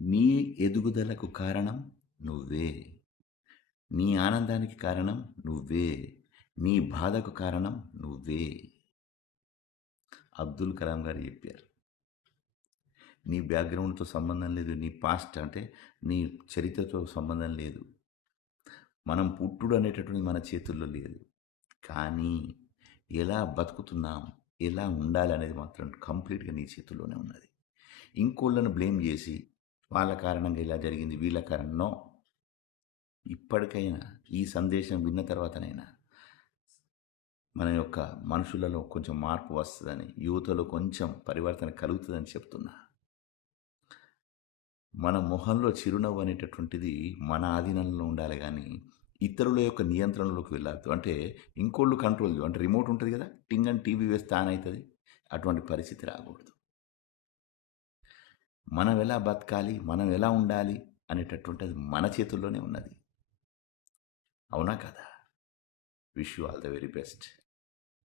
నీ ఎదుగుదలకు కారణం నువ్వే. నీ ఆనందానికి కారణం నువ్వే. నీ బాధకు కారణం నువ్వే. అబ్దుల్ కలాం గారు చెప్పారు. నీ బ్యాక్గ్రౌండ్తో సంబంధం లేదు నీ పాస్ట్ అంటే నీ చరిత్రతో సంబంధం లేదు. మనం పుట్టుడు అనేటటువంటి మన చేతుల్లో లేదు. కానీ ఎలా బతుకుతున్నాం ఎలా ఉండాలి అనేది మాత్రం కంప్లీట్గా నీ చేతుల్లోనే ఉన్నది. ఇంకోళ్ళను బ్లేమ్ చేసి వాళ్ళ కారణంగా ఇలా జరిగింది వీళ్ళ కారణంలో ఇప్పటికైనా ఈ సందేశం విన్న తర్వాతనైనా మన యొక్క మనుషులలో కొంచెం మార్పు వస్తుందని యువతలో కొంచెం పరివర్తన కలుగుతుందని చెప్తున్నా. మన మొహంలో చిరునవ్వు అనేటటువంటిది మన ఆధీనంలో ఉండాలి కానీ ఇతరుల యొక్క నియంత్రణలోకి వెళ్ళద్దు. అంటే ఇంకోళ్ళు కంట్రోల్ అంటే రిమోట్ ఉంటుంది కదా టింగ్ అని టీవీ వేస్తే ఆన్ అవుతుంది. అటువంటి పరిస్థితి రాకూడదు. మనం ఎలా బతకాలి? మనం ఎలా ఉండాలి? అనేటటువంటిది మన చేతుల్లోనే ఉన్నది. అవునా కదా? Wish you all the very best.